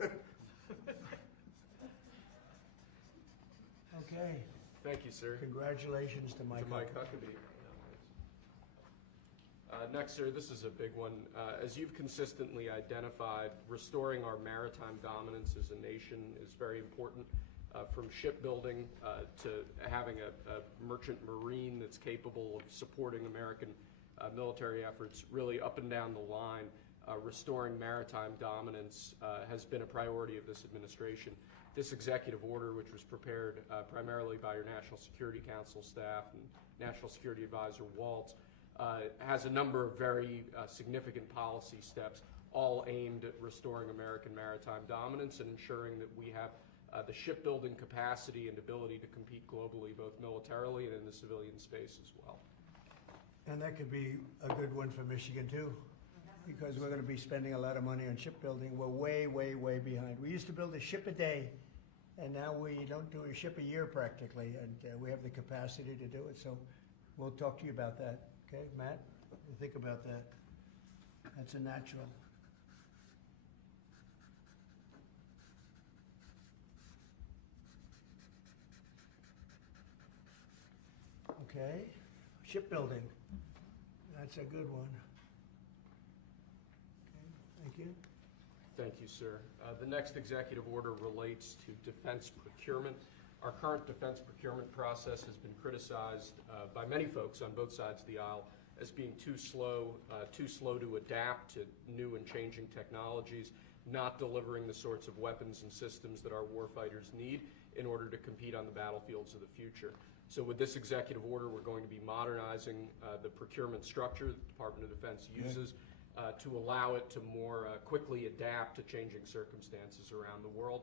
Okay. Thank you, sir. Congratulations to Mike. Huckabee. Next, sir, this is a big one. As you've consistently identified, restoring our maritime dominance as a nation is very important, from shipbuilding to having a merchant marine that's capable of supporting American military efforts, really up and down the line. Restoring maritime dominance has been a priority of this administration. This executive order, which was prepared primarily by your National Security Council staff and National Security Advisor Waltz, has a number of very significant policy steps, all aimed at restoring American maritime dominance and ensuring that we have the shipbuilding capacity and ability to compete globally, both militarily and in the civilian space as well. And that could be a good one for Michigan too, because we're going to be spending a lot of money on shipbuilding. We're way, way, way behind. We used to build a ship a day, and now we don't do a ship a year practically, and we have the capacity to do it. So we'll talk to you about that. Okay, Matt, you think about that. That's a natural. Okay, shipbuilding. That's a good one. Okay, thank you. Thank you, sir. The next executive order relates to defense procurement. Our current defense procurement process has been criticized by many folks on both sides of the aisle as being too slow to adapt to new and changing technologies, not delivering the sorts of weapons and systems that our warfighters need in order to compete on the battlefields of the future. So with this executive order, we're going to be modernizing the procurement structure that the Department of Defense uses to allow it to more quickly adapt to changing circumstances around the world.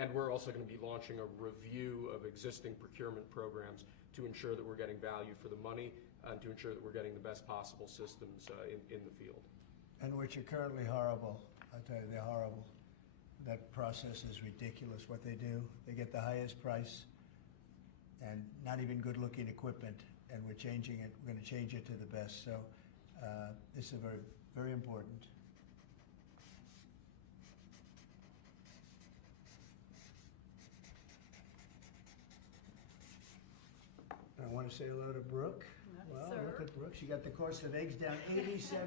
And we're also going to be launching a review of existing procurement programs to ensure that we're getting value for the money and to ensure that we're getting the best possible systems in the field. And which are currently horrible. I'll tell you, they're horrible. That process is ridiculous, what they do. They get the highest price and not even good-looking equipment, and we're changing it. We're going to change it to the best. So this is very, very important. I want to say hello to Brooke. Well, look at Brooke. She got the cost of eggs down 87%.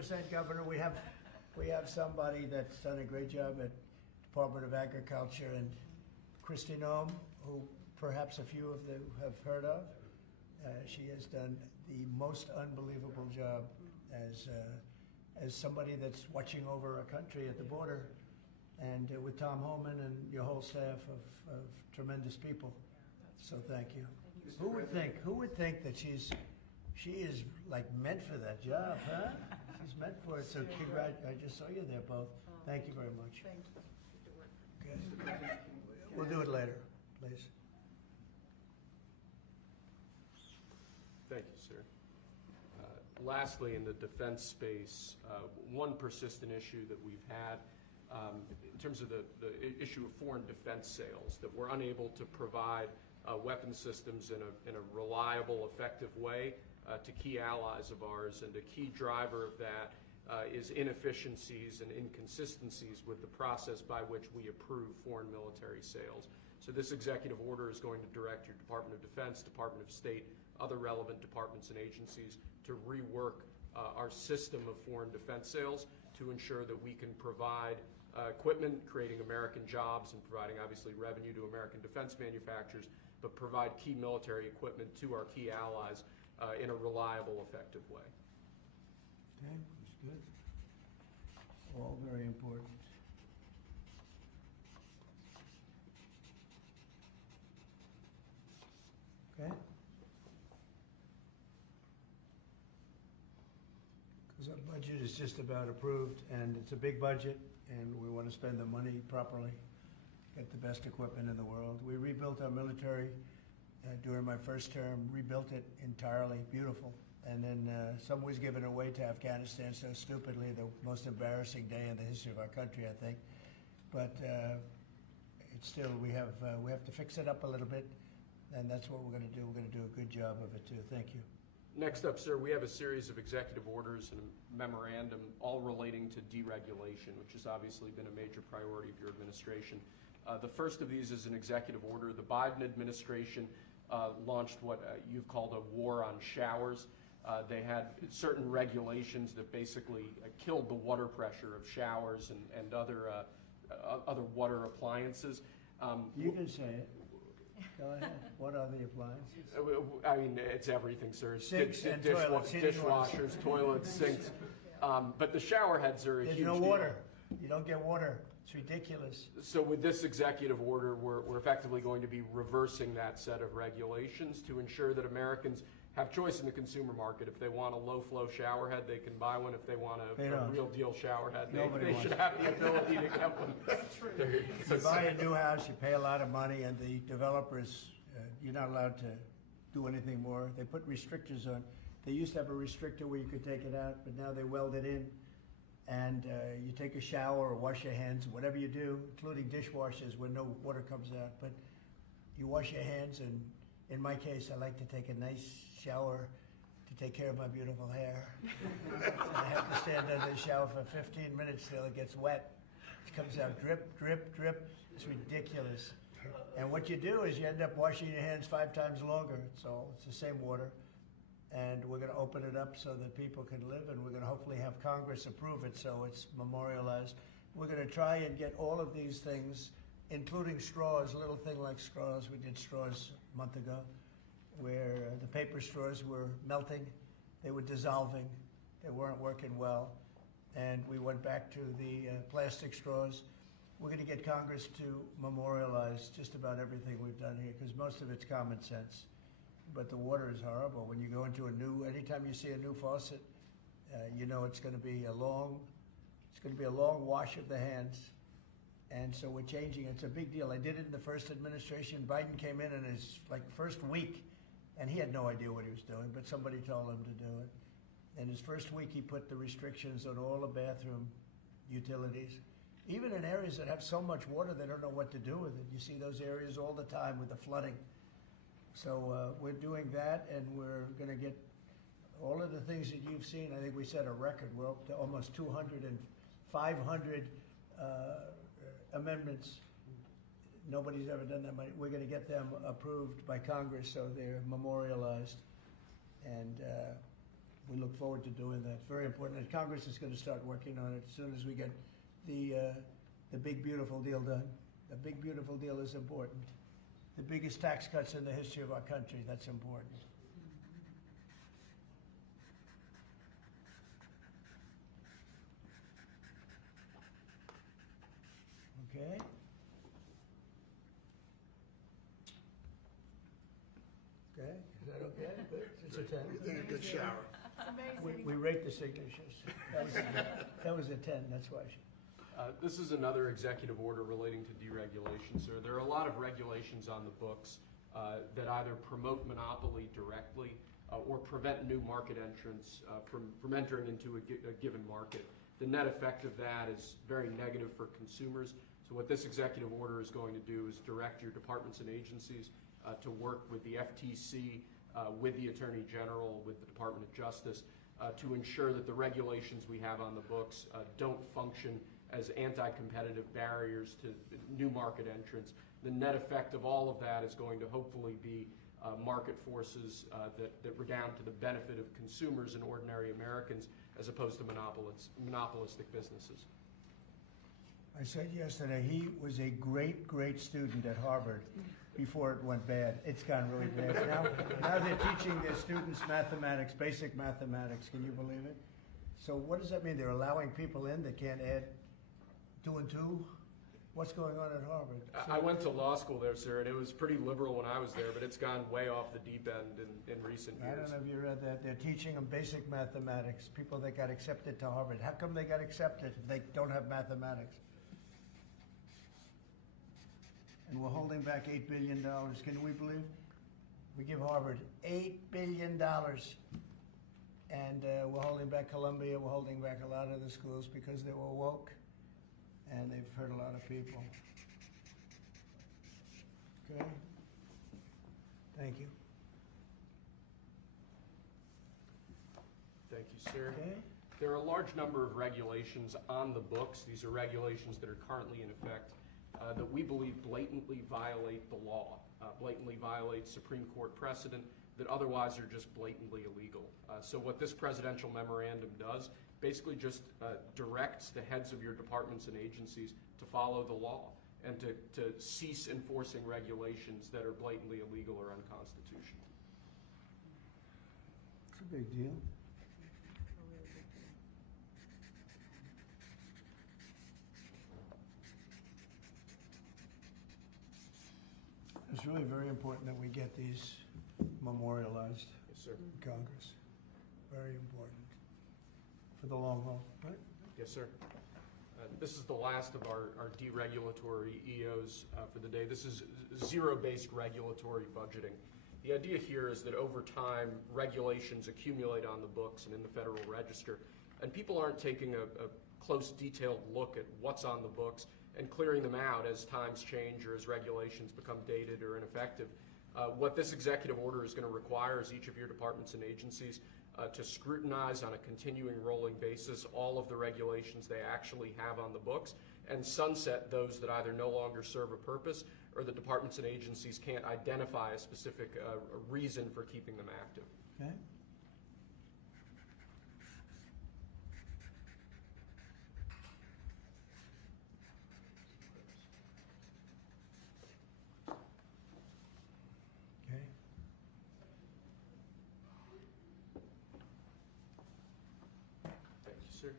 87%, Governor. We have somebody that's done a great job at Department of Agriculture, and Kristi Noem, who perhaps a few of you have heard of. She has done the most unbelievable job as somebody that's watching over our country at the border, and with Tom Homan and your whole staff of tremendous people. So thank you. Who would think that she is like meant for that job, huh? She's meant for it. So I just saw you there both. Thank you very much. Thank you. Okay. We'll do it later, please. Thank you, sir. Lastly, in the defense space, one persistent issue that we've had in terms of the issue of foreign defense sales, that we're unable to provide weapon systems in a reliable, effective way to key allies of ours, and a key driver of that is inefficiencies and inconsistencies with the process by which we approve foreign military sales. So this executive order is going to direct your Department of Defense, Department of State, other relevant departments and agencies to rework our system of foreign defense sales to ensure that we can provide equipment, creating American jobs and providing obviously revenue to American defense manufacturers, but provide key military equipment to our key allies in a reliable, effective way. Okay, that's good. All very important. Okay? Because our budget is just about approved, and it's a big budget, and we want to spend the money properly, get the best equipment in the world. We rebuilt our military during my first term, rebuilt it entirely, beautiful. And then some was given away to Afghanistan so stupidly, the most embarrassing day in the history of our country, I think. But it's still, we have to fix it up a little bit, and that's what we're going to do. We're going to do a good job of it too. Thank you. Next up, sir, we have a series of executive orders and a memorandum all relating to deregulation, which has obviously been a major priority of your administration. The first of these is an executive order. The Biden administration launched what you've called a war on showers. They had certain regulations that basically killed the water pressure of showers and other water appliances. You can say it. Go ahead. What are the appliances? I mean, it's everything, sir. Sinks and toilets, heating dishwashers, toilets, sinks. But the shower heads are a There's huge no deal. water. You don't get water. It's ridiculous. So with this executive order, we're effectively going to be reversing that set of regulations to ensure that Americans have choice in the consumer market. If they want a low-flow shower head, they can buy one. If they want a real deal shower head, they should have the ability to get one. You buy a new house, you pay a lot of money, and the developers, you're not allowed to do anything more. They put restrictors on. They used to have a restrictor where you could take it out, but now they weld it in. And you take a shower or wash your hands, whatever you do, including dishwashers where no water comes out. But you wash your hands, and in my case, I like to take a nice shower to take care of my beautiful hair. I have to stand under the shower for 15 minutes till it gets wet. It comes out drip, drip, drip. It's ridiculous. And what you do is you end up washing your hands 5 times longer. So it's the same water. And we're going to open it up so that people can live, and we're going to hopefully have Congress approve it so it's memorialized. We're going to try and get all of these things, including straws, a little thing like straws. We did straws a month ago, where the paper straws were melting, they were dissolving, they weren't working well, and we went back to the plastic straws. We're going to get Congress to memorialize just about everything we've done here, because most of it's common sense. But the water is horrible. When you go into anytime you see a new faucet, you know it's going to be a long wash of the hands. And so we're changing. It's a big deal. I did it in the first administration. Biden came in his first week, and he had no idea what he was doing, but somebody told him to do it. In his first week, he put the restrictions on all the bathroom utilities. Even in areas that have so much water, they don't know what to do with it. You see those areas all the time with the flooding. So we're doing that, and we're going to get all of the things that you've seen. I think we set a record. We're up to almost 200 and 500 amendments. Nobody's ever done that. We're going to get them approved by Congress so they're memorialized, and we look forward to doing that. It's very important. And Congress is going to start working on it as soon as we get the big beautiful deal done. The big beautiful deal is important. The biggest tax cuts in the history of our country, that's important. Okay. Okay, is that okay? Good. It's a 10. You think a good shower. We rate the signatures. That was a 10, that's why. This is another executive order relating to deregulation, sir. There are a lot of regulations on the books that either promote monopoly directly or prevent new market entrants from entering into a given market. The net effect of that is very negative for consumers. So what this executive order is going to do is direct your departments and agencies to work with the FTC, with the Attorney General, with the Department of Justice, to ensure that the regulations we have on the books don't function as anti-competitive barriers to new market entrants. The net effect of all of that is going to hopefully be market forces that redound to the benefit of consumers and ordinary Americans as opposed to monopolistic businesses. I said yesterday, he was a great, great student at Harvard before it went bad. It's gone really bad. Now they're teaching their students mathematics, basic mathematics. Can you believe it? So what does that mean? They're allowing people in that can't add 2 and 2? What's going on at Harvard? I went to law school there, sir, and it was pretty liberal when I was there, but it's gone way off the deep end in recent years. I don't know if you read that. They're teaching them basic mathematics, people that got accepted to Harvard. How come they got accepted if they don't have mathematics? And we're holding back $8 billion. Can we believe? We give Harvard $8 billion. And we're holding back Columbia. We're holding back a lot of the schools because they were woke. And they've hurt a lot of people. Okay? Thank you. Thank you, sir. Okay? There are a large number of regulations on the books. These are regulations that are currently in effect that we believe blatantly violate the law, blatantly violate Supreme Court precedent that otherwise are just blatantly illegal. So what this presidential memorandum does basically just directs the heads of your departments and agencies to follow the law and to cease enforcing regulations that are blatantly illegal or unconstitutional. It's a big deal. It's really very important that we get these memorialized Yes, sir. in Congress. Very important for the long haul, right? Yes, sir. This is the last of our deregulatory EOs for the day. This is zero-based regulatory budgeting. The idea here is that over time, regulations accumulate on the books and in the Federal Register, and people aren't taking a close, detailed look at what's on the books and clearing them out as times change or as regulations become dated or ineffective. What this executive order is going to require is each of your departments and agencies to scrutinize on a continuing rolling basis all of the regulations they actually have on the books and sunset those that either no longer serve a purpose or the departments and agencies can't identify a specific reason for keeping them active. Okay? Okay. Thank you, sir.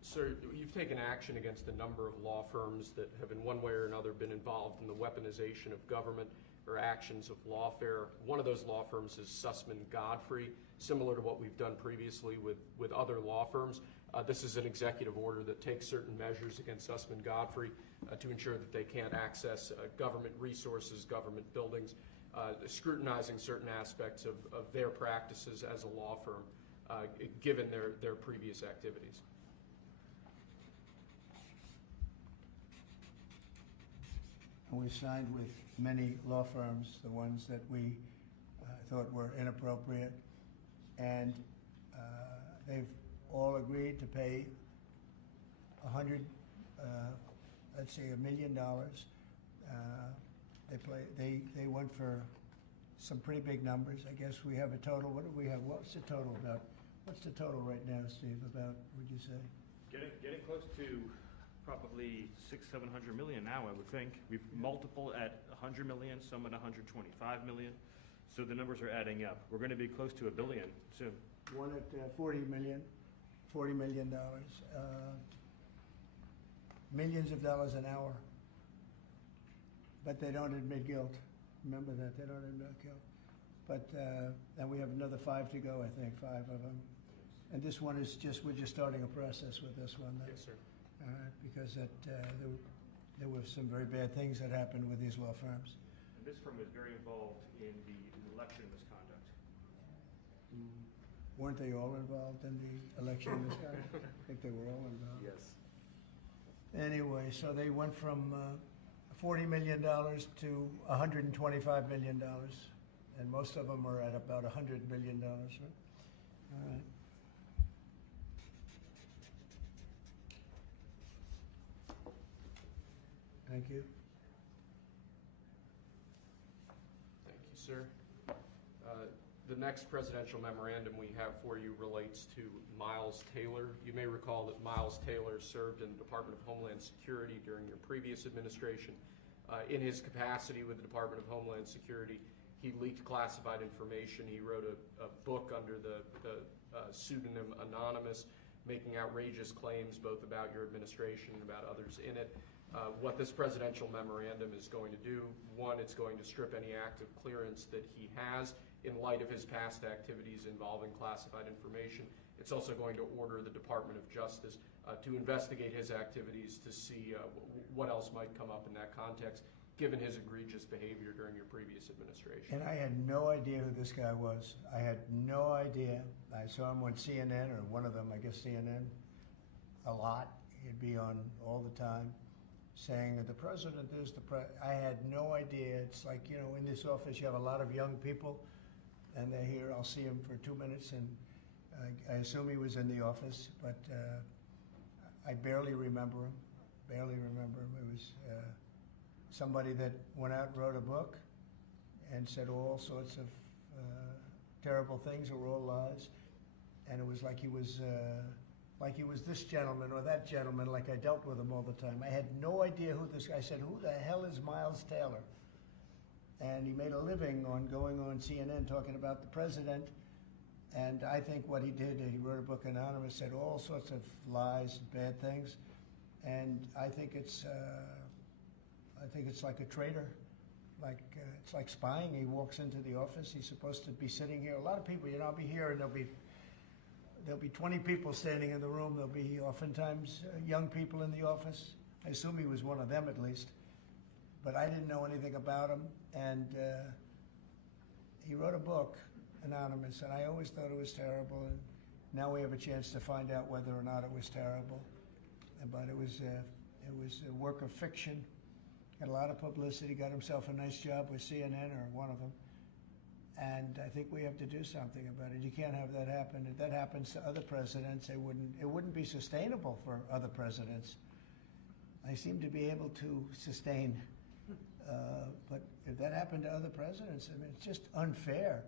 Sir, you've taken action against a number of law firms that have in one way or another been involved in the weaponization of government or actions of lawfare. One of those law firms is Sussman Godfrey, similar to what we've done previously with other law firms. This is an executive order that takes certain measures against Sussman Godfrey to ensure that they can't access government resources, government buildings, scrutinizing certain aspects of their practices as a law firm, given their previous activities. And we signed with many law firms, the ones that we thought were inappropriate, and they've all agreed to pay $1 million. They went for some pretty big numbers. I guess we have a total. What do we have? What's the total about? What's the total right now, Steve? About, would you say? Getting close to probably 600-700 million now, I would think. We've multiple at 100 million, some at 125 million. So the numbers are adding up. We're going to be close to $1 billion soon. One at $40 million. Millions of dollars an hour. But they don't admit guilt. Remember that, they don't admit guilt. But, and we have another 5 to go, I think, 5 of them. And this one is we're just starting a process with this one. Yes, sir. Because there were some very bad things that happened with these law firms. And this firm is very involved in the election misconduct. Weren't they all involved in the election misconduct? I think they were all involved. Yes. Anyway, so they went from $40 million to $125 million, and most of them are at about $100 million, right? All right. Thank you. Thank you, sir. The next presidential memorandum we have for you relates to Miles Taylor. You may recall that Miles Taylor served in the Department of Homeland Security during your previous administration. In his capacity with the Department of Homeland Security, he leaked classified information. He wrote a book under the pseudonym Anonymous, making outrageous claims both about your administration and about others in it. What this presidential memorandum is going to do, one, it's going to strip any active clearance that he has in light of his past activities involving classified information. It's also going to order the Department of Justice to investigate his activities to see what else might come up in that context, given his egregious behavior during your previous administration. And I had no idea who this guy was. I had no idea. I saw him on CNN, or one of them, I guess CNN, a lot. He'd be on all the time saying that the president is the president. I had no idea. It's like, you know, in this office you have a lot of young people, and they're here. I'll see him for 2 minutes, and I assume he was in the office, but I barely remember him. It was somebody that went out and wrote a book and said all sorts of terrible things that were all lies, and it was like he was this gentleman or that gentleman, like I dealt with him all the time. I had no idea who this guy. I said, who the hell is Miles Taylor? And he made a living on going on CNN talking about the president. And I think what he did, he wrote a book anonymous, said all sorts of lies, bad things. And I think it's like a traitor. It's like spying. He walks into the office. He's supposed to be sitting here. A lot of people, I'll be here, and there'll be 20 people standing in the room. There'll be oftentimes young people in the office. I assume he was one of them at least. But I didn't know anything about him. And he wrote a book, anonymous, and I always thought it was terrible. And now we have a chance to find out whether or not it was terrible. But it was a work of fiction. Got a lot of publicity. Got himself a nice job with CNN, or one of them. And I think we have to do something about it. You can't have that happen. If that happens to other presidents, it wouldn't be sustainable for other presidents. I seem to be able to sustain, but if that happened to other presidents, I mean, it's just unfair.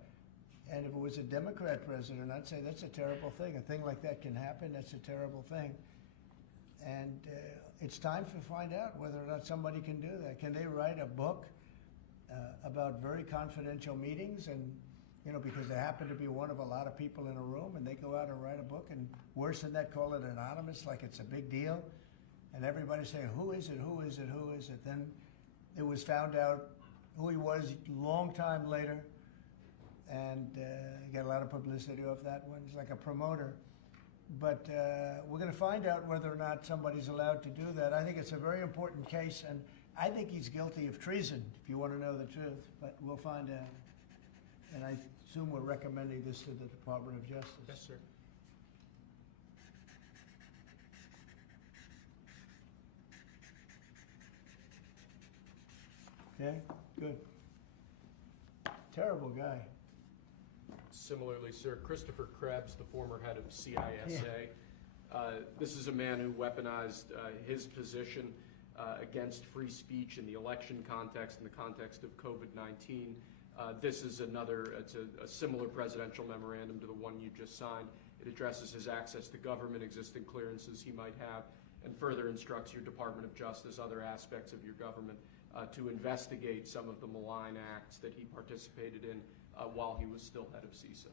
And if it was a Democrat president, I'd say that's a terrible thing. A thing like that can happen. That's a terrible thing. And it's time to find out whether or not somebody can do that. Can they write a book about very confidential meetings, and because they happen to be one of a lot of people in a room, and they go out and write a book, and worse than that, call it anonymous, like it's a big deal, and everybody's saying, who is it? Then it was found out who he was a long time later, and he got a lot of publicity off that one. He's like a promoter. But we're going to find out whether or not somebody's allowed to do that. I think it's a very important case, and I think he's guilty of treason, if you want to know the truth, but we'll find out. And I assume we're recommending this to the Department of Justice. Yes, sir. Okay, good. Terrible guy. Similarly, sir, Christopher Krebs, the former head of CISA. This is a man who weaponized his position against free speech in the election context, in the context of COVID-19. This is it's a similar presidential memorandum to the one you just signed. It addresses his access to government, existing clearances he might have, and further instructs your Department of Justice, other aspects of your government, to investigate some of the malign acts that he participated in while he was still head of CISA.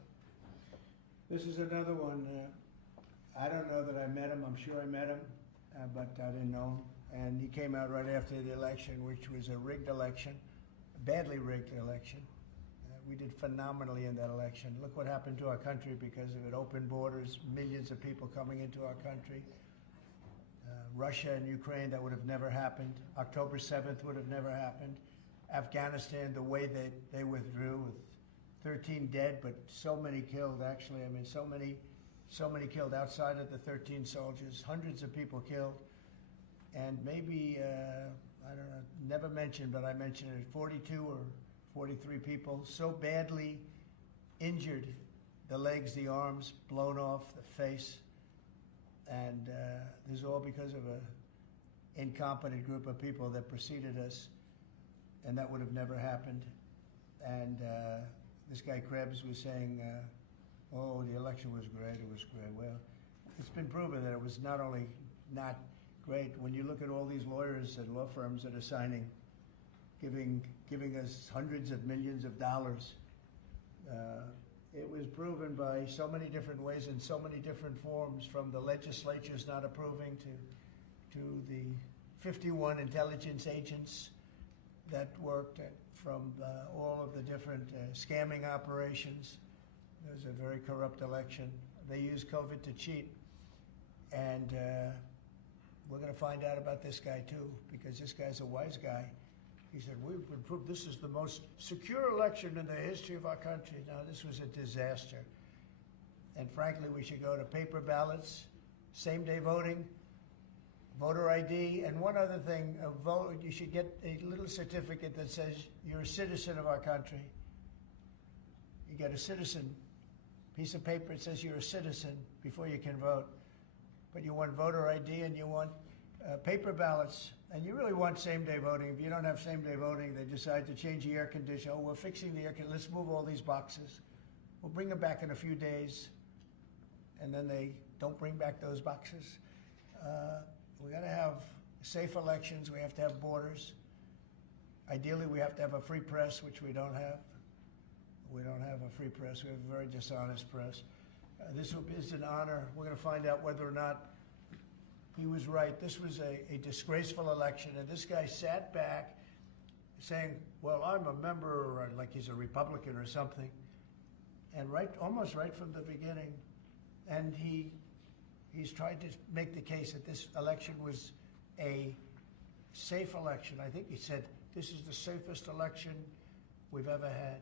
This is another one. I don't know that I met him. I'm sure I met him, but I didn't know him. And he came out right after the election, which was a rigged election, a badly rigged election. We did phenomenally in that election. Look what happened to our country because of it. Open borders, millions of people coming into our country. Russia and Ukraine, that would have never happened. October 7th would have never happened. Afghanistan, the way they withdrew with 13 dead, but so many killed, actually. I mean, so many killed outside of the 13 soldiers, hundreds of people killed. And maybe, I don't know, never mentioned, but I mentioned it, 42 or 43 people so badly injured, the legs, the arms, blown off, the face. And this is all because of an incompetent group of people that preceded us, and that would have never happened. And this guy Krebs was saying, oh, the election was great, it was great. Well, it's been proven that it was not only not great. When you look at all these lawyers and law firms that are signing, giving us hundreds of millions of dollars, it was proven by so many different ways in so many different forms, from the legislatures not approving to the 51 intelligence agents that worked from all of the different scamming operations. It was a very corrupt election. They used COVID to cheat. And we're going to find out about this guy too, because this guy's a wise guy. He said, we've been proved this is the most secure election in the history of our country. Now, this was a disaster. And frankly, we should go to paper ballots, same-day voting, voter ID, and one other thing, you should get a little certificate that says you're a citizen of our country. You get a citizen piece of paper that says you're a citizen before you can vote. But you want voter ID and you want paper ballots, and you really want same-day voting. If you don't have same-day voting, they decide to change the air conditioner. Oh, we're fixing the air conditioner. Let's move all these boxes. We'll bring them back in a few days, and then they don't bring back those boxes. We got to have safe elections. We have to have borders. Ideally, we have to have a free press, which we don't have. We don't have a free press. We have a very dishonest press. This is an honor. We're going to find out whether or not he was right. This was a disgraceful election, and this guy sat back saying, well, I'm a member, or like he's a Republican or something, and almost right from the beginning, and he's tried to make the case that this election was a safe election. I think he said, this is the safest election we've ever had.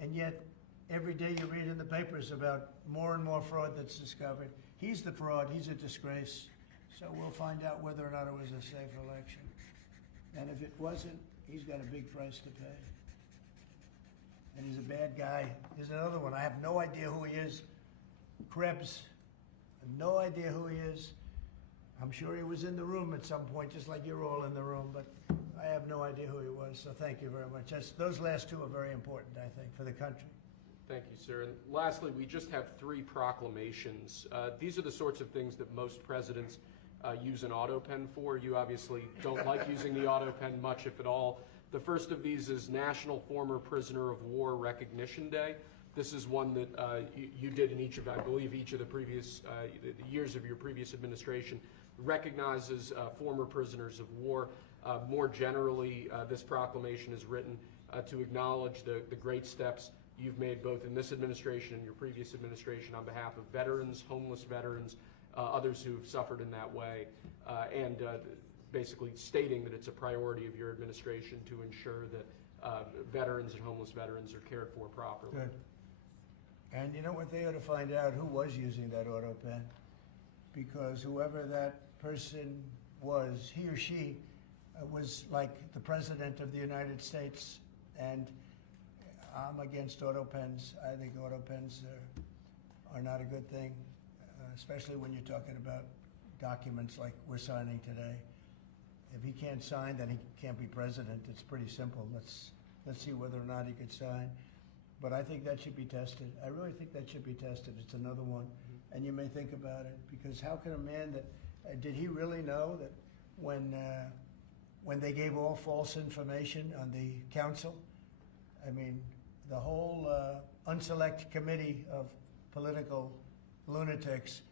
And yet, every day you read in the papers about more and more fraud that's discovered. He's the fraud, he's a disgrace. So we'll find out whether or not it was a safe election. And if it wasn't, he's got a big price to pay. And he's a bad guy. Here's another one. I have no idea who he is. Krebs. I have no idea who he is. I'm sure he was in the room at some point, just like you're all in the room, but I have no idea who he was, so thank you very much. Those last two are very important, I think, for the country. Thank you, sir. And lastly, we just have 3 proclamations. These are the sorts of things that most presidents use an auto pen for. You obviously don't like using the auto pen much, if at all. The first of these is National Former Prisoner of War Recognition Day. This is one that you did in each of, I believe, each of the previous years of your previous administration, recognizes former prisoners of war. More generally, this proclamation is written to acknowledge the great steps you've made both in this administration and your previous administration on behalf of veterans, homeless veterans, others who've suffered in that way, and basically stating that it's a priority of your administration to ensure that veterans and homeless veterans are cared for properly. Good. And you know what, they ought to find out who was using that auto pen, because whoever that person was, he or she was like the President of the United States, and I'm against auto pens. I think auto pens are not a good thing, especially when you're talking about documents like we're signing today. If he can't sign, then he can't be president. It's pretty simple. Let's see whether or not he could sign. But I think that should be tested. I really think that should be tested. It's another one. And you may think about it, because how can a man that, did he really know that when they gave all false information on the council, I mean, the whole unselect committee of political lunatics,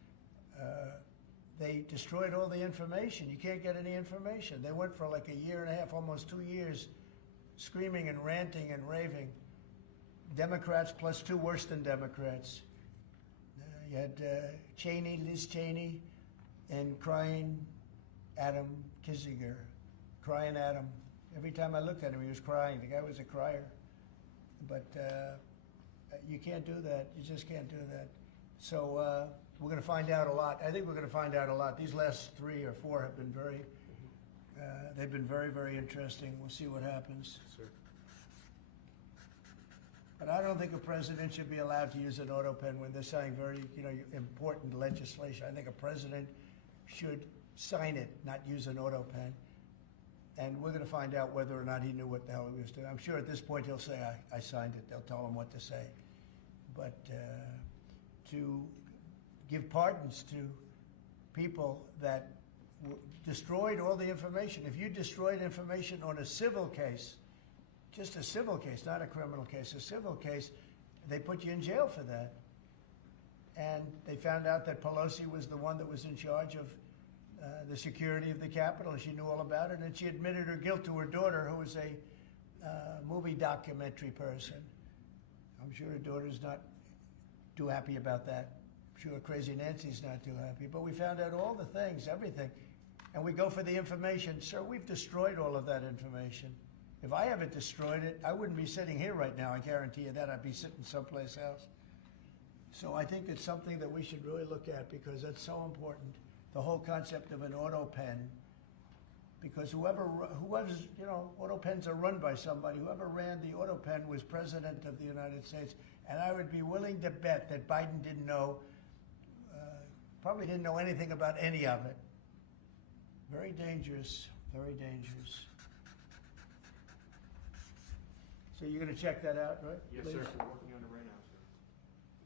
they destroyed all the information. You can't get any information. They went for like a year and a half, almost 2 years, screaming and ranting and raving. Democrats plus 2 worse than Democrats. You had Cheney, Liz Cheney, and crying Adam Kinzinger. Crying Adam. Every time I looked at him, he was crying. The guy was a crier. But you can't do that. You just can't do that. So we're going to find out a lot. I think we're going to find out a lot. These last 3 or 4 have been they've been very, very interesting. We'll see what happens. Sir. But I don't think a president should be allowed to use an auto pen when they're signing very, important legislation. I think a president should sign it, not use an auto pen. And we're going to find out whether or not he knew what the hell he was doing. I'm sure at this point he'll say, I signed it. They'll tell him what to say. But to give pardons to people that destroyed all the information. If you destroyed information on a civil case, just a civil case, not a criminal case, a civil case, they put you in jail for that. And they found out that Pelosi was the one that was in charge of the security of the Capitol, and she knew all about it, and she admitted her guilt to her daughter, who was a movie documentary person. I'm sure her daughter's not too happy about that. I'm sure Crazy Nancy's not too happy. But we found out all the things, everything. And we go for the information. Sir, we've destroyed all of that information. If I haven't destroyed it, I wouldn't be sitting here right now. I guarantee you that. I'd be sitting someplace else. So I think it's something that we should really look at, because that's so important. The whole concept of an auto pen, because whoever's, auto pens are run by somebody. Whoever ran the auto pen was President of the United States, And I would be willing to bet that Biden didn't know, probably didn't know anything about any of it. Very dangerous, very dangerous. So you're going to check that out, right? Yes, please? sir. We're working on it right now, sir.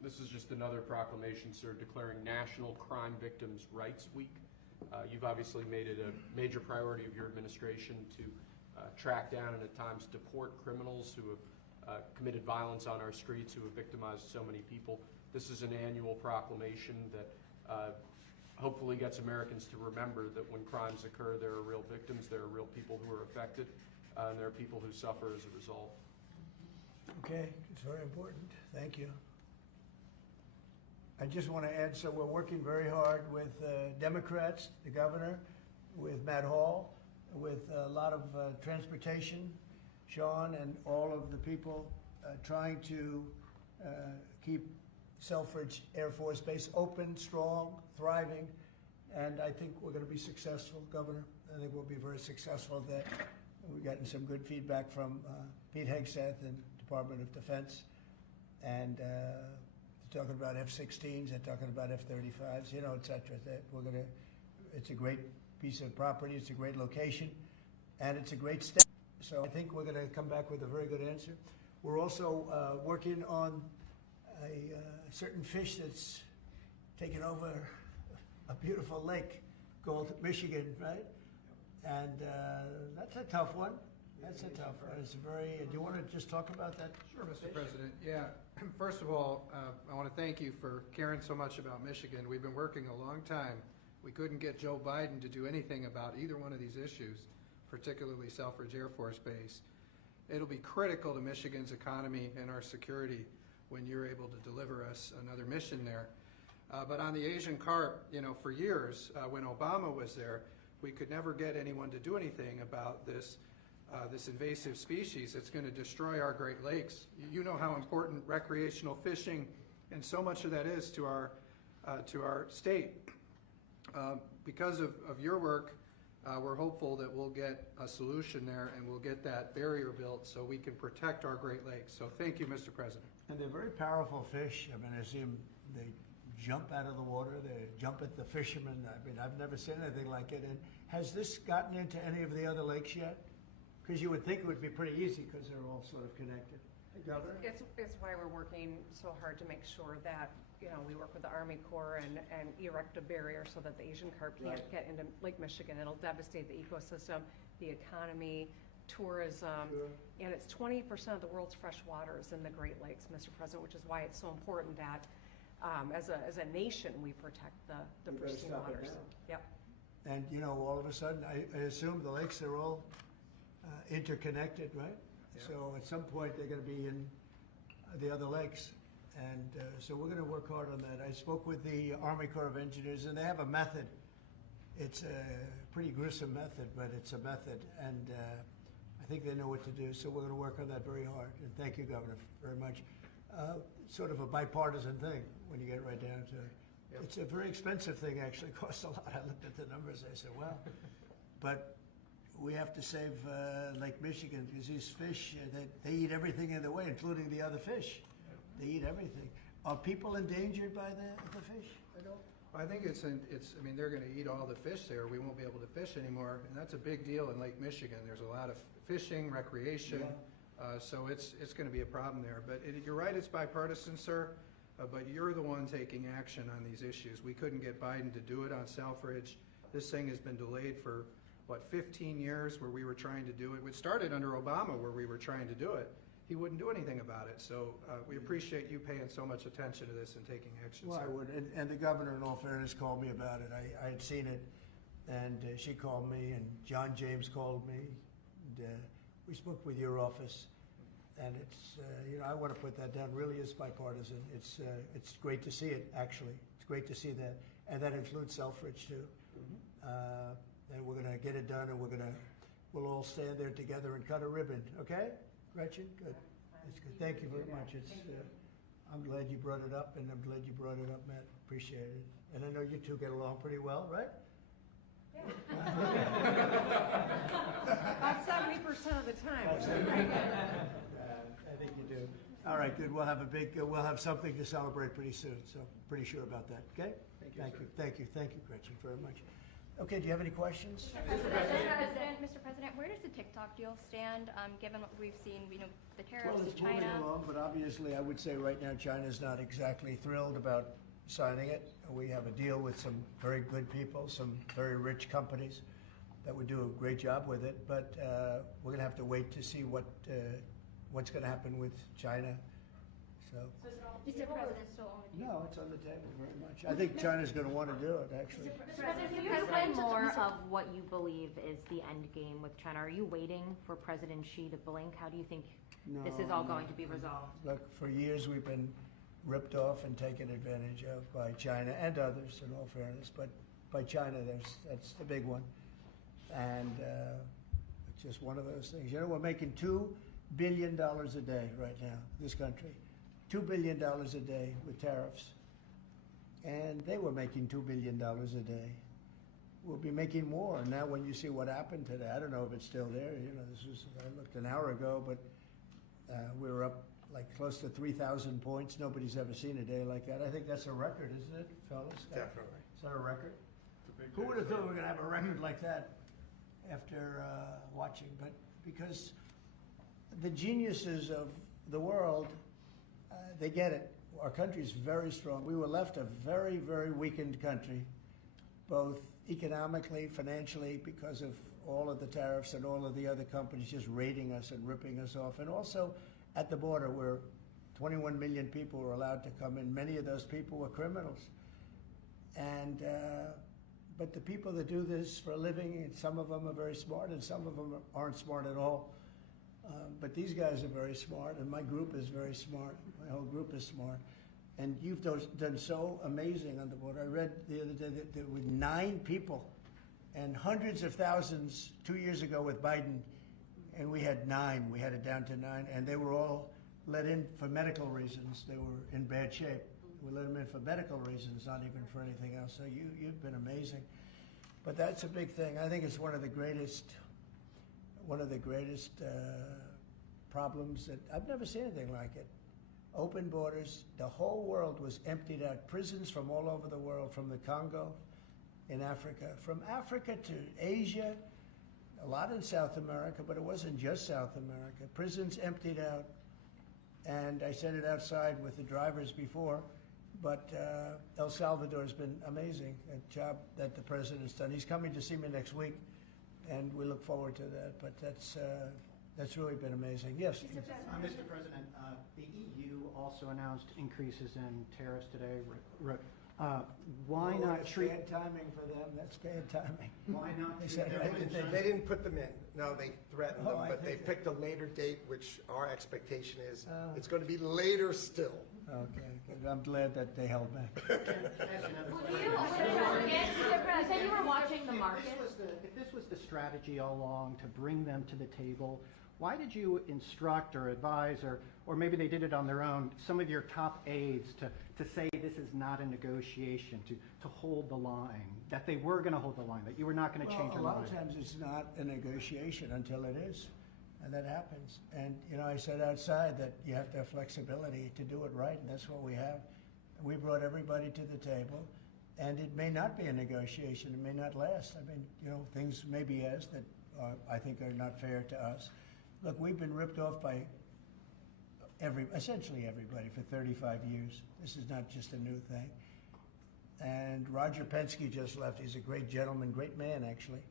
This is just another proclamation, sir, declaring National Crime Victims' Rights Week. You've obviously made it a major priority of your administration to track down and at times deport criminals who have committed violence on our streets, who have victimized so many people. This is an annual proclamation that hopefully gets Americans to remember that when crimes occur, there are real victims, there are real people who are affected, and there are people who suffer as a result. Okay, it's very important. Thank you. I just want to add, so we're working very hard with Democrats, the governor, with Matt Hall, with a lot of transportation, Sean, and all of the people trying to keep Selfridge Air Force Base open, strong, thriving, and I think we're going to be successful, Governor. I think we'll be very successful at that. We've gotten some good feedback from Pete Hegseth and Department of Defense, and they're talking about F-16s, they're talking about F-35s, et cetera. It's a great piece of property, it's a great location, and it's a great state. So I think we're going to come back with a very good answer. We're also working on a certain fish that's taken over a beautiful lake called Michigan, right? And that's a tough one. That's a tough one. It's very. Do you want to just talk about that? Sure, Mr. President. Yeah. First of all, I want to thank you for caring so much about Michigan. We've been working a long time. We couldn't get Joe Biden to do anything about either one of these issues, particularly Selfridge Air Force Base. It'll be critical to Michigan's economy and our security when you're able to deliver us another mission there. But on the Asian carp, for years, when Obama was there, we could never get anyone to do anything about this invasive species that's going to destroy our Great Lakes. You know how important recreational fishing and so much of that is to our state. Because of your work, we're hopeful that we'll get a solution there and we'll get that barrier built so we can protect our Great Lakes. So thank you, Mr. President. And they're very powerful fish. I mean, I see them, they jump out of the water, they jump at the fishermen. I mean, I've never seen anything like it. And has this gotten into any of the other lakes yet? Because you would think it would be pretty easy because they're all sort of connected. Hey, Governor? It's why we're working so hard to make sure that, we work with the Army Corps and erect a barrier so that the Asian carp can't get into Lake Michigan. It'll devastate the ecosystem, the economy, tourism, and it's 20% of the world's fresh waters in the Great Lakes, Mr. President, which is why it's so important that as a nation we protect the pristine waters. Yep. And all of a sudden, I assume the lakes are all interconnected, right? Yeah. So at some point they're going to be in the other lakes. And so we're going to work hard on that. I spoke with the Army Corps of Engineers, and they have a method. It's a pretty gruesome method, but it's a method. And I think they know what to do. So we're going to work on that very hard. And thank you, Governor, very much. Sort of a bipartisan thing when you get right down to it. Yep. It's a very expensive thing, actually. It costs a lot. I looked at the numbers. I said, well, but we have to save Lake Michigan because these fish, they eat everything in the way, including the other fish. They eat everything. Are people endangered by the fish? I think they're going to eat all the fish there. We won't be able to fish anymore, and that's a big deal in Lake Michigan. There's a lot of fishing, recreation, so it's going to be a problem there. But you're right, it's bipartisan, sir, but you're the one taking action on these issues. We couldn't get Biden to do it on Selfridge. This thing has been delayed for, 15 years where we were trying to do it. It started under Obama where we were trying to do it. He wouldn't do anything about it. So we appreciate you paying so much attention to this and taking action. Well, sir. I would. And the governor, in all fairness, called me about it. I had seen it, and she called me, and John James called me. And, we spoke with your office, and it's, I want to put that down. Really is bipartisan. It's great to see it, actually. It's great to see that. And that includes Selfridge, too. Mm-hmm. And we're going to get it done, and we'll all stand there together and cut a ribbon, okay? Gretchen, good. That's good. Thank you very much. I'm glad you brought it up, and I'm glad you brought it up, Matt. Appreciate it. And I know you two get along pretty well, right? Yeah. About 70% of the time. I think you do. All right, good. We'll have something to celebrate pretty soon, so pretty sure about that, okay? Thank you, Gretchen, very much. Okay, do you have any questions? Mr. President, where does the TikTok deal stand, given what we've seen, the Well, tariffs it's to China? moving along, but obviously I would say right now China's not exactly thrilled about signing it. We have a deal with some very good people, some very rich companies that would do a great job with it, but we're going to have to wait to see what's going to happen with China. So, Mr. President, no, it's on the table very much. I think China's going to want to do it, actually. Can you explain more of what you believe is the end game with China? Are you waiting for President Xi to blink? How do you think this is all going to be resolved? Look, for years we've been ripped off and taken advantage of by China and others, in all fairness, but by China, that's the big one. And it's just one of those things. We're making $2 billion a day right now, this country. $2 billion a day with tariffs. And they were making $2 billion a day. We'll be making more. Now when you see what happened today, I don't know if it's still there. I looked an hour ago, but we were up like close to 3,000 points. Nobody's ever seen a day like that. I think that's a record, isn't it, fellas? Definitely. Is that a record? Who would have thought we were going to have a record like that after watching? But because the geniuses of the world, they get it. Our country's very strong. We were left a very, very weakened country, both economically, financially, because of all of the tariffs and all of the other companies just raiding us and ripping us off. And also at the border where 21 million people were allowed to come in. Many of those people were criminals. And but the people that do this for a living, some of them are very smart and some of them aren't smart at all. But these guys are very smart, and my group is very smart. My whole group is smart. And you've done so amazing on the border. I read the other day that there were 9 people and hundreds of thousands 2 years ago with Biden, and we had 9. We had it down to 9, and they were all let in for medical reasons. They were in bad shape. We let them in for medical reasons, not even for anything else. So you've been amazing. But that's a big thing. I think it's one of the greatest problems that I've never seen anything like it. Open borders. The whole world was emptied out. Prisons from all over the world, from the Congo in Africa, from Africa to Asia, a lot in South America, but it wasn't just South America. Prisons emptied out. And I said it outside with the drivers before, but El Salvador has been amazing, a job that the president's done. He's coming to see me next week, and we look forward to that. But that's really been amazing. Yes? Mr. President, the EU also announced increases in tariffs today. Why not That's treat... bad timing for them. That's bad timing. Why not They treat said them it. in- They didn't put them in. No, they threatened them, I but they think picked a later date, which our expectation is Oh. it's going to be later still. Okay, good. I'm glad that they held back. You said you were watching the market. If this was the strategy all along to bring them to the table, why did you instruct or advise, or maybe they did it on their own, some of your top aides to say this is not a negotiation, to hold the line, that they were going to hold the line, that you were not going to change Well, your a mind? lot of times it's not a negotiation until it is, and that happens. And, I said outside that you have to have flexibility to do it right, and that's what we have. We brought everybody to the table, and it may not be a negotiation. It may not last. I mean, things may be asked that I think are not fair to us. Look, we've been ripped off by essentially everybody for 35 years. This is not just a new thing. And Roger Penske just left. He's a great gentleman, great man, actually.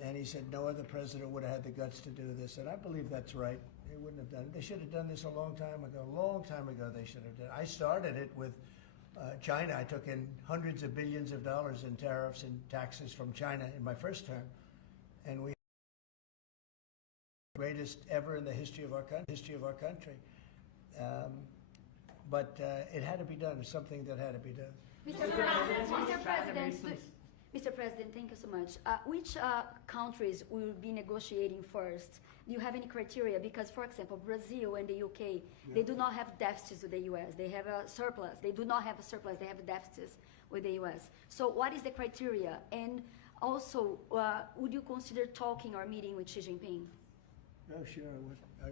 And he said no other president would have had the guts to do this. And I believe that's right. They wouldn't have done it. They should have done this a long time ago. A long time ago they should have done it. I started it with China. I took in hundreds of billions of dollars in tariffs and taxes from China in my first term. And we greatest ever in the history of our country. But it had to be done. It's something that had to be done. Mr. President, thank you so much. Which countries will be negotiating first? Do you have any criteria? Because, for example, Brazil and the UK, they do not have deficits with the US. They have a surplus. They do not have a surplus. They have deficits with the US. So what is the criteria? And also, would you consider talking or meeting with Xi Jinping? Oh, sure.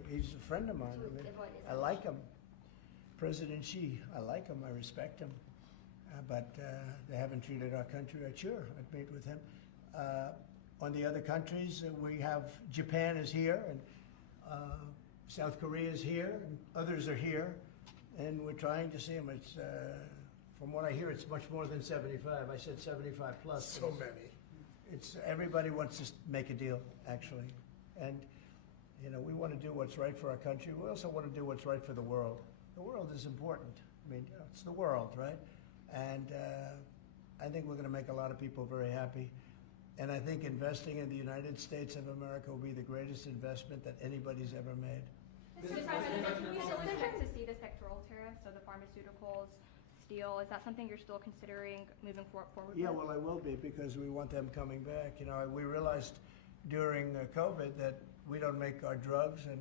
He's a friend of mine. I like him. President Xi, I like him, I respect him, but they haven't treated our country right. Sure, I'd meet with him. On the other countries, we have Japan is here, and South Korea is here, and others are here, and we're trying to see them. It's, from what I hear, it's much more than 75. I said 75 plus. So many. It's everybody wants to make a deal, actually, and you know we want to do what's right for our country. We also want to do what's right for the world. The world is important. I mean, you know, it's the world, right? And I think we're going to make a lot of people very happy. And I think investing in the United States of America will be the greatest investment that anybody's ever made. Mr. President, can we still expect to see the sectoral tariffs, so the pharmaceuticals, steel, is that something you're still considering moving forward Yeah, with? well, I will be because we want them coming back. You know, we realized during COVID that we don't make our drugs and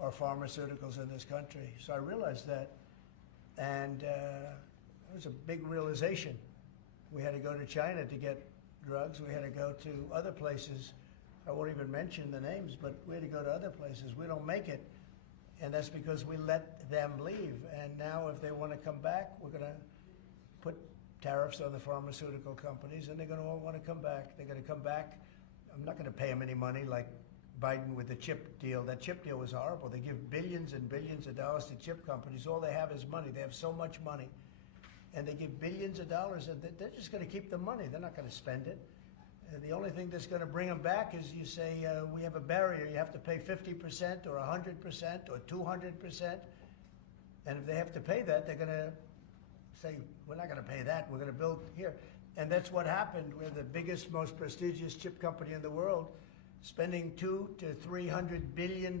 our pharmaceuticals in this country. So I realized that, and it was a big realization. We had to go to China to get drugs. We had to go to other places. I won't even mention the names, but we had to go to other places. We don't make it, and that's because we let them leave. And now if they want to come back, we're going to put tariffs on the pharmaceutical companies, and they're going to all want to come back. They're going to come back. I'm not going to pay them any money like Biden with the chip deal. That chip deal was horrible. They give billions and billions of dollars to chip companies. All they have is money. They have so much money. And they give billions of dollars, and they're just going to keep the money. They're not going to spend it. And the only thing that's going to bring them back is you say, we have a barrier. You have to pay 50% or 100% or 200%. And if they have to pay that, they're going to say, we're not going to pay that. We're going to build here. And that's what happened. We're the biggest, most prestigious chip company in the world, spending $200 to $300 billion.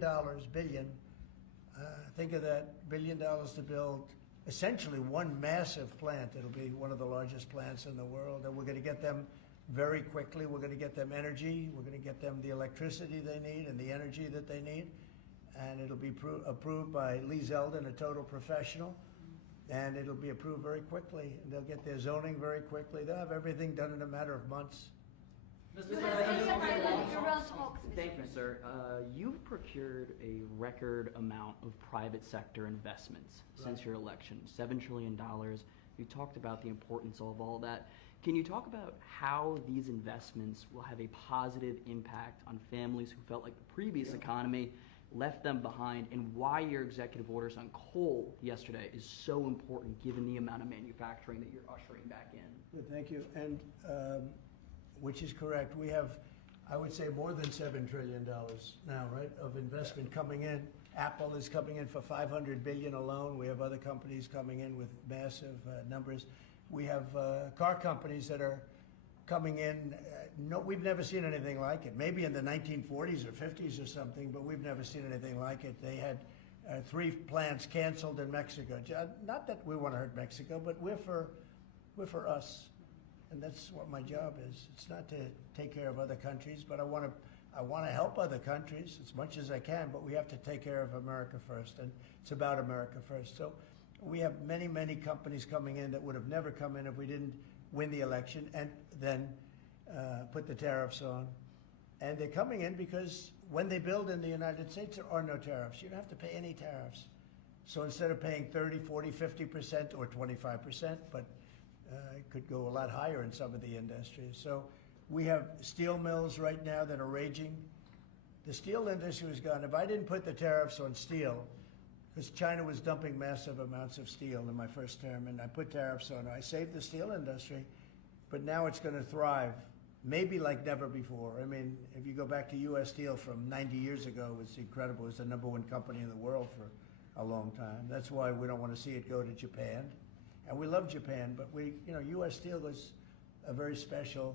Think of that, $1 billion to build essentially one massive plant. It'll be one of the largest plants in the world, and we're going to get them very quickly. We're going to get them energy. We're going to get them the electricity they need and the energy that they need, and it'll be approved by Lee Zeldin, a total professional, and it'll be approved very quickly. And they'll get their zoning very quickly. They'll have everything done in a matter of months. Thank you, sir. You've procured a record amount of private sector investments since your election, $7 trillion. You talked about the importance of all that. Can you talk about how these investments will have a positive impact on families who felt like the previous economy left them behind, and why your executive orders on coal yesterday is so important given the amount of manufacturing that you're ushering back in? Good, thank you. And which is correct. We have, I would say, more than $7 trillion now, right, of investment coming in. Apple is coming in for $500 billion alone. We have other companies coming in with massive numbers. We have car companies that are coming in. No, we've never seen anything like it. Maybe in the 1940s or 50s or something, but we've never seen anything like it. They had 3 plants canceled in Mexico. Not that we want to hurt Mexico, but we're for us. And that's what my job is. It's not to take care of other countries, but I want to help other countries as much as I can, but we have to take care of America first, and it's about America first. So we have many, many companies coming in that would have never come in if we didn't win the election and then put the tariffs on. And they're coming in because when they build in the United States, there are no tariffs. You don't have to pay any tariffs. So instead of paying 30, 40, 50% or 25%, but it could go a lot higher in some of the industries. So we have steel mills right now that are raging. The steel industry was gone. If I didn't put the tariffs on steel, because China was dumping massive amounts of steel in my first term, and I put tariffs on it, I saved the steel industry, but now it's going to thrive, maybe like never before. I mean, if you go back to U.S. Steel from 90 years ago, it was incredible. It was the #1 company in the world for a long time. That's why we don't want to see it go to Japan. And we love Japan, but U.S. Steel was a very special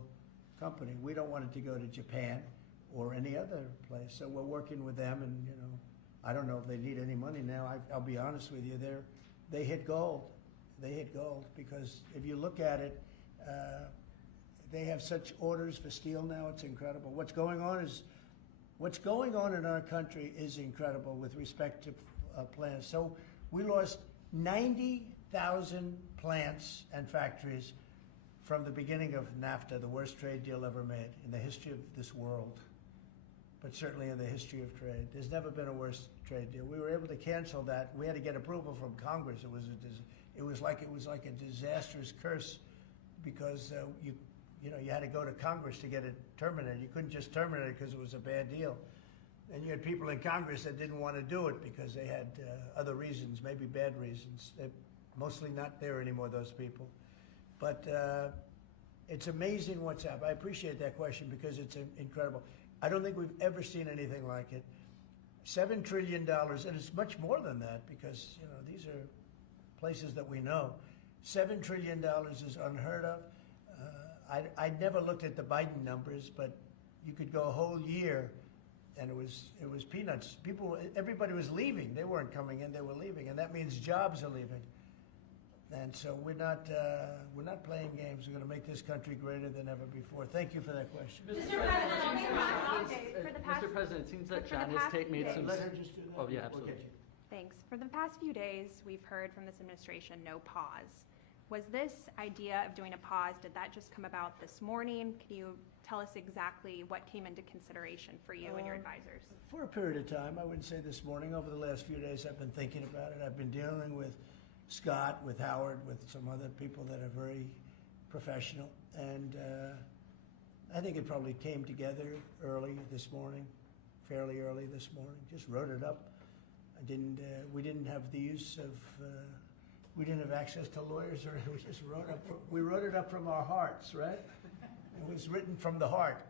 company. We don't want it to go to Japan or any other place. So we're working with them, and I don't know if they need any money now. I'll be honest with you, they hit gold. They hit gold because if you look at it, they have such orders for steel now. It's incredible. What's going on in our country is incredible with respect to plants. So we lost 90,000 plants and factories from the beginning of NAFTA, the worst trade deal ever made in the history of this world. but certainly in the history of trade. There's never been a worse trade deal. We were able to cancel that. We had to get approval from Congress. It was like a disastrous curse because you had to go to Congress to get it terminated. You couldn't just terminate it because it was a bad deal. And you had people in Congress that didn't want to do it because they had other reasons, maybe bad reasons. They're mostly not there anymore, those people. But it's amazing what's happened. I appreciate that question because it's incredible. I don't think we've ever seen anything like it. $7 trillion, and it's much more than that because, these are places that we know. $7 trillion is unheard of. I never looked at the Biden numbers, but you could go a whole year and it was peanuts. Everybody was leaving. They weren't coming in, they were leaving, and that means jobs are leaving. And so we're not playing games. We're going to make this country greater than ever before. Thank you for that question. Mr. President, it seems that China's made some... Let her just do that. Oh, yeah, absolutely. Okay. Thanks. For the past few days, we've heard from this administration no pause. Was this idea of doing a pause, did that just come about this morning? Can you tell us exactly what came into consideration for you and your advisors? For a period of time, I wouldn't say this morning. Over the last few days, I've been thinking about it. I've been dealing with Scott, with Howard, with some other people that are very professional. And I think it probably came together early this morning, fairly early this morning. Just wrote it up. We didn't have the use of, we didn't have access to lawyers, or we just we wrote it up from our hearts, right? It was written from the heart.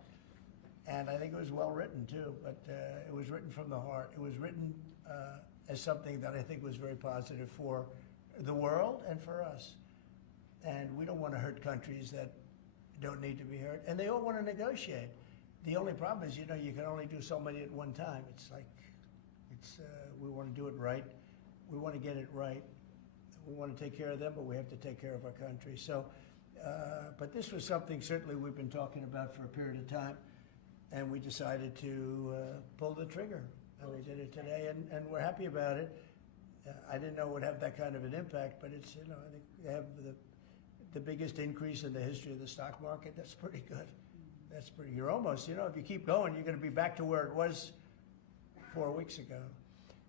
And I think it was well written too, but it was written from the heart. It was written as something that I think was very positive for the world and for us. And we don't want to hurt countries that don't need to be hurt. And they all want to negotiate. The only problem is, you can only do so many at one time. We want to do it right. We want to get it right. We want to take care of them, but we have to take care of our country. So, but this was something certainly we've been talking about for a period of time, and we decided to pull the trigger. And we did it today, and we're happy about it. I didn't know it would have that kind of an impact, but it's, I think they have the biggest increase in the history of the stock market. That's pretty good. You're almost, if you keep going, you're going to be back to where it was 4 weeks ago.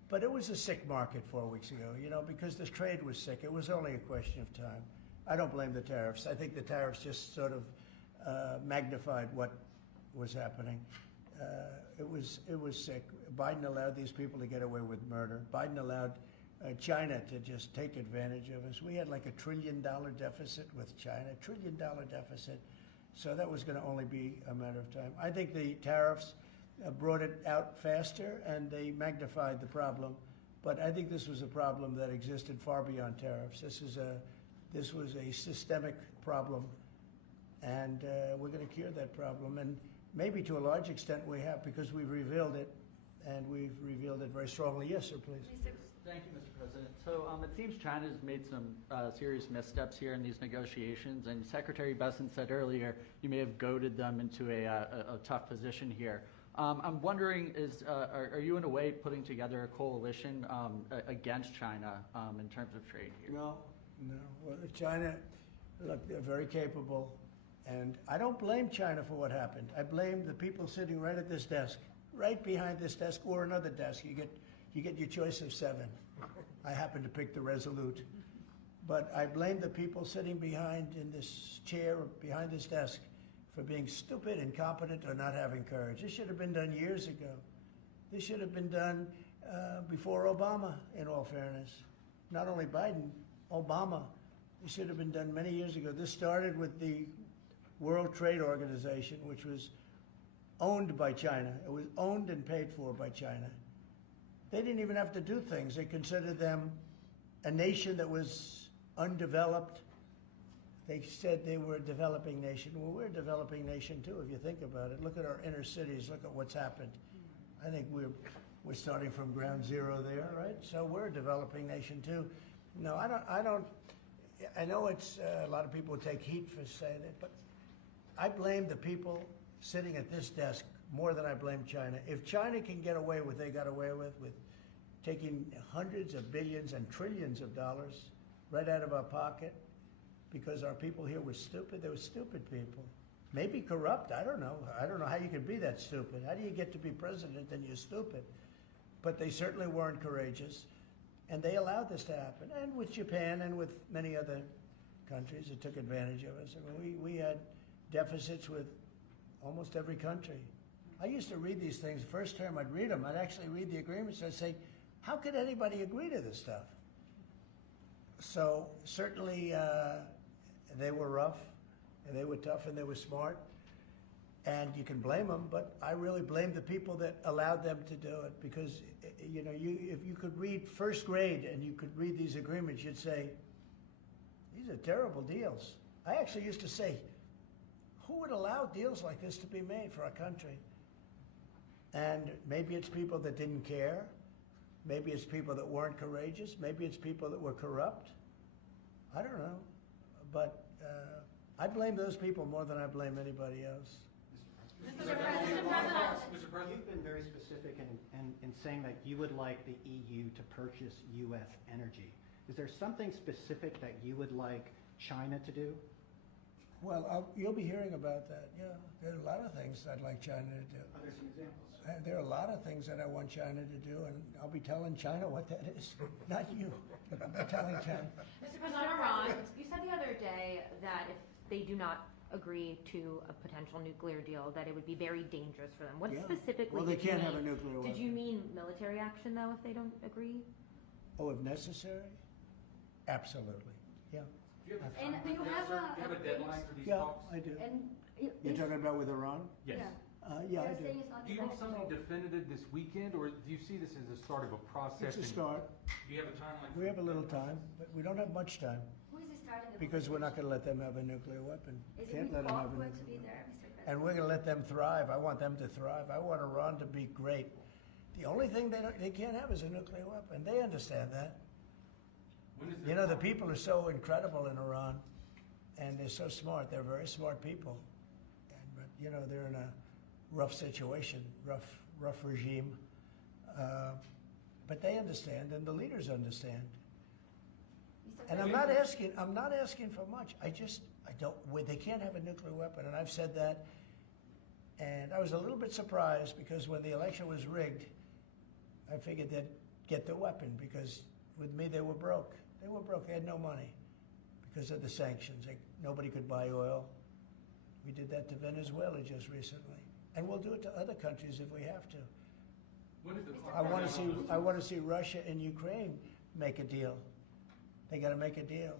But it was a sick market 4 weeks ago, because this trade was sick. It was only a question of time. I don't blame the tariffs. I think the tariffs just sort of magnified what was happening. It was sick. Biden allowed these people to get away with murder. Biden allowed China to just take advantage of us. We had like $1 trillion deficit with China, $1 trillion deficit. So that was going to only be a matter of time. I think the tariffs brought it out faster and they magnified the problem. But I think this was a problem that existed far beyond tariffs. This was a systemic problem, and we're going to cure that problem. And maybe to a large extent we have, because we've revealed it, and we've revealed it very strongly. Yes, sir, please. Thank you, Mr. President. So it seems China's made some serious missteps here in these negotiations, and Secretary Besson said earlier you may have goaded them into a tough position here. I'm wondering, are you in a way putting together a coalition against China in terms of trade here? No. Well, China, look, they're very capable, and I don't blame China for what happened. I blame the people sitting right at this desk, right behind this desk, or another desk. You get your choice of 7. I happen to pick the Resolute. But I blame the people sitting behind in this chair, behind this desk, for being stupid, incompetent, or not having courage. This should have been done years ago. This should have been done before Obama, in all fairness. Not only Biden, Obama. It should have been done many years ago. This started with the World Trade Organization, which was owned by China. It was owned and paid for by China. They didn't even have to do things. They considered them a nation that was undeveloped. They said they were a developing nation. Well, we're a developing nation too, if you think about it. Look at our inner cities. Look at what's happened. I think we're starting from ground zero there, right? So we're a developing nation too. No, I don't. I know it's a lot of people take heat for saying it, but I blame the people sitting at this desk more than I blame China. If China can get away with what they got away with taking hundreds of billions and trillions of dollars right out of our pocket because our people here were stupid, they were stupid people. maybe corrupt. I don't know. I don't know how you could be that stupid. How do you get to be president and you're stupid? But they certainly weren't courageous, and they allowed this to happen. And with Japan and with many other countries that took advantage of us. I mean, we had deficits with almost every country. I used to read these things. First term, I'd read them. I'd actually read the agreements. I'd say, how could anybody agree to this stuff? So certainly they were rough, and they were tough, and they were smart. And you can blame them, but I really blame the people that allowed them to do it, because you know, if you could read first grade and you could read these agreements, you'd say, these are terrible deals. I actually used to say, who would allow deals like this to be made for our country? And maybe it's people that didn't care. Maybe it's people that weren't courageous. Maybe it's people that were corrupt. I don't know. But I blame those people more than I blame anybody else. Mr. President, you've been very specific in saying that you would like the EU to purchase U.S. energy. Is there something specific that you would like China to do? Well, you'll be hearing about that. Yeah, there are a lot of things I'd like China to do. Are there some examples? There are a lot of things that I want China to do, and I'll be telling China what that is. Not you, but I'll be telling China. Mr. President, Iran, you said the other day that if they do not agree to a potential nuclear deal, that it would be very dangerous for them. What specifically Well, they did you can't have mean? a nuclear weapon. Did you mean military action, though, if they don't agree? Oh, if necessary? Absolutely, yeah. And do you have a deadline for these Yeah, talks? I do. And You're talking about with Iran? Yes. Yeah, I do. Do you want something definitive this weekend, or do you see this as the start of a process? It's a start. Do you have a timeline? We have a little time, but we don't have much time, Who is starting the because we're not going to let them have a nuclear weapon. Is Can't it let them have a awkward nuclear to be weapon. there, Mr. President? And we're going to let them thrive. I want them to thrive. I want Iran to be great. The only thing they can't have is a nuclear weapon. They understand that. You know, the people are so incredible in Iran, and they're so smart. They're very smart people. But, you know, they're in a rough situation, rough regime. But they understand, and the leaders understand. And I'm not asking for much. I don't, they can't have a nuclear weapon, and I've said that. And I was a little bit surprised, because when the election was rigged, I figured they'd get the weapon, because with me they were broke. They were broke. They had no money because of the sanctions. Nobody could buy oil. We did that to Venezuela just recently, and we'll do it to other countries if we have to. When is the I want to see Russia and Ukraine make a deal. They got to make a deal.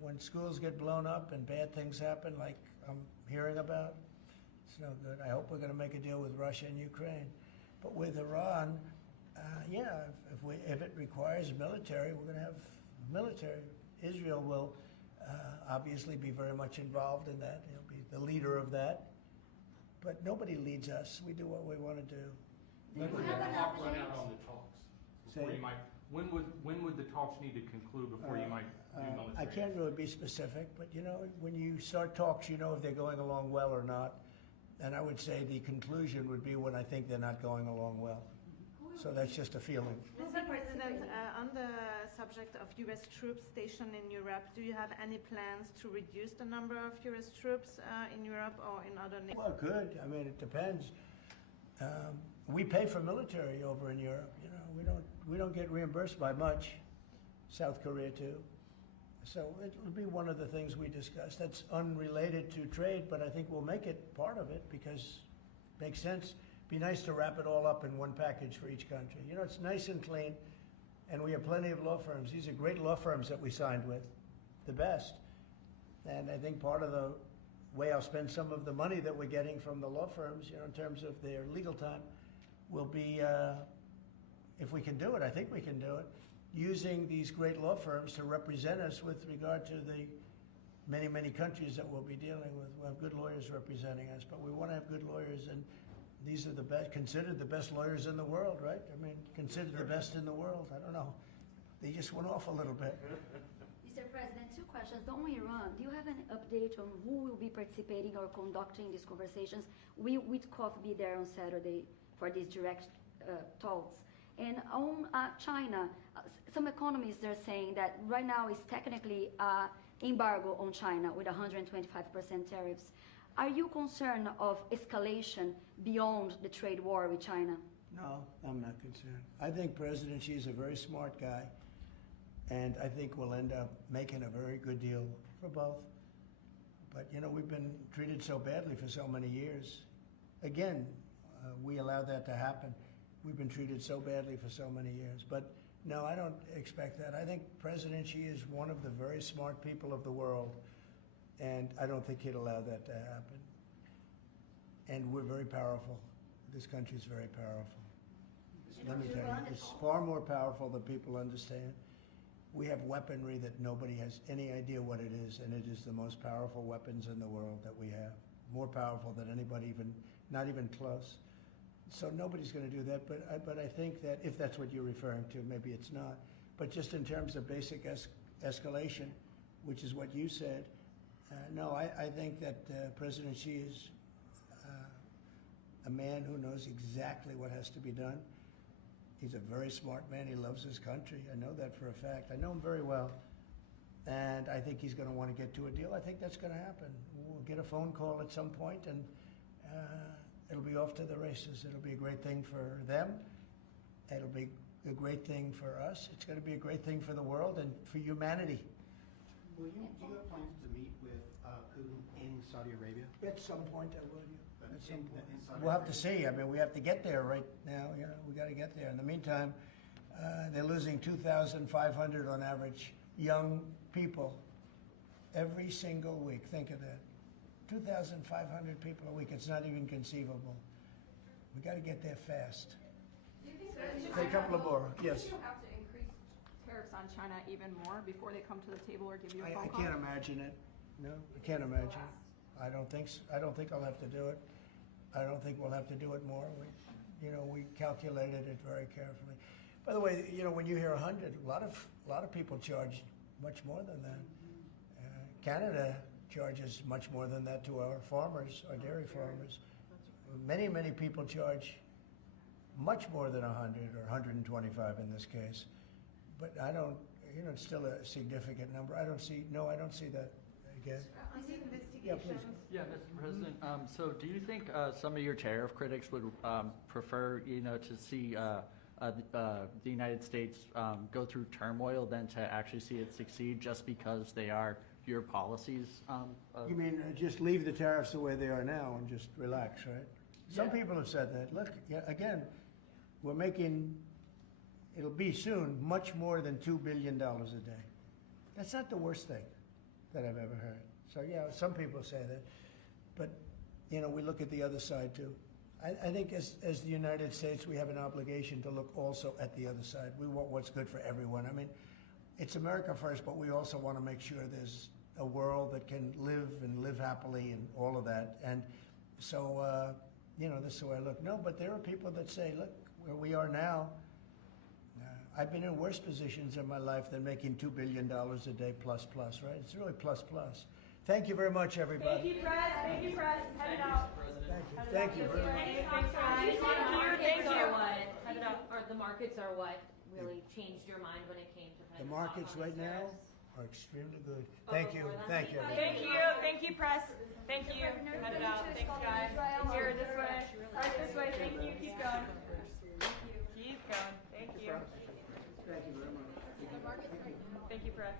When schools get blown up and bad things happen, like I'm hearing about, it's no good. I hope we're going to make a deal with Russia and Ukraine. But with Iran, if it requires military, we're going to have military. Israel will obviously be very much involved in that. He'll be the leader of that. But nobody leads us. We do what we want to do. When would the clock run out on the talks? Before Say- you might, when would the talks need to conclude before you might do military? I can't really be specific, but you know, when you start talks, you know if they're going along well or not. And I would say the conclusion would be when I think they're not going along well. So that's just a feeling. Mr. President, on the subject of U.S. troops stationed in Europe, do you have any plans to reduce the number of U.S. troops in Europe or in other nations? Well, good. I mean, it depends. We pay for military over in Europe. You know, we don't get reimbursed by much. South Korea too. So it'll be one of the things we discuss. That's unrelated to trade, but I think we'll make it part of it because it makes sense. Be nice to wrap it all up in one package for each country. You know, it's nice and clean, and we have plenty of law firms. These are great law firms that we signed with, the best. And I think part of the way I'll spend some of the money that we're getting from the law firms, you know, in terms of their legal time, will be, if we can do it, I think we can do it, using these great law firms to represent us with regard to the many, many countries that we'll be dealing with. We'll have good lawyers representing us, but we want to have good lawyers, and these are the best, considered the best lawyers in the world, right? I mean, considered the best in the world. I don't know. They just went off a little bit. Mr. President, two questions. On Iran, do you have an update on who will be participating or conducting these conversations? Will Witkoff be there on Saturday for these direct talks? And on China, some economists are saying that right now is technically embargo on China with 125% tariffs. Are you concerned of escalation beyond the trade war with China? No, I'm not concerned. I think President Xi is a very smart guy, and I think we'll end up making a very good deal for both. But, you know, we've been treated so badly for so many years. Again, we allowed that to happen. We've been treated so badly for so many years. But no, I don't expect that. I think President Xi is one of the very smart people of the world, and I don't think he'd allow that to happen. And we're very powerful. This country is very powerful. Let me tell you, it's far more powerful than people understand. We have weaponry that nobody has any idea what it is, and it is the most powerful weapons in the world that we have. More powerful than anybody even, not even close. So nobody's going to do that, but I think that if that's what you're referring to, maybe it's not. But just in terms of basic escalation, which is what you said, no, I think that President Xi is a man who knows exactly what has to be done. He's a very smart man. He loves his country. I know that for a fact. I know him very well. And I think he's going to want to get to a deal. I think that's going to happen. We'll get a phone call at some point, and it'll be off to the races. It'll be a great thing for them. It'll be a great thing for us. It's going to be a great thing for the world and for humanity. Do you have plans to meet with Putin in Saudi Arabia? At some point, I will. At some point. In Saudi We'll have to Arabia? see. I mean, we have to get there right now. You know, we got to get there. In the meantime, they're losing 2,500 on average young people every single week. Think of that. 2,500 people a week. It's not even conceivable. We got to get there fast. Say a couple of more. Yes. Do you have to increase tariffs on China even more before they come to the table or give you a phone I call? can't imagine it. No, I can't imagine. I don't think I'll have to do it. I don't think we'll have to do it more. We calculated it very carefully. By the way, when you hear 100, a lot of people charge much more than that. Canada charges much more than that to our farmers, our dairy farmers. Many people charge much more than 100 or 125 in this case. But I don't, it's still a significant number. I don't see that again. On the Yeah, please. Yeah, Mr. President. So do you think some of your tariff critics would prefer, to see the United States go through turmoil than to actually see it succeed just because they are your policies? You mean just leave the tariffs the way they are now and just relax, right? Some people have said that. Look, again, we're making, it'll be soon, much more than $2 billion a day. That's not the worst thing that I've ever heard. So yeah, some people say that. But, we look at the other side too. I think as the United States, we have an obligation to look also at the other side. We want what's good for everyone. I mean, it's America first, but we also want to make sure there's a world that can live happily and all of that. And so, this is the way I look. No, but there are people that say, look, where we are now, I've been in worse positions in my life than making $2 billion a day plus, right? It's really plus. Thank you very much, everybody. Thank you, Press. Thank you, Press. Head it out. Thank you very much. Thanks, guys. Thank you. Head it out. Or the markets are what really changed your mind when it came to The markets right now are extremely good. Thank you. Thank you. Thank you. Thank you, Press. Thank you. Head it out. Thanks, guys. Here, this way. Right this way. Thank you. Keep going. Keep going. Thank you. Thank you very much. Thank you, Press.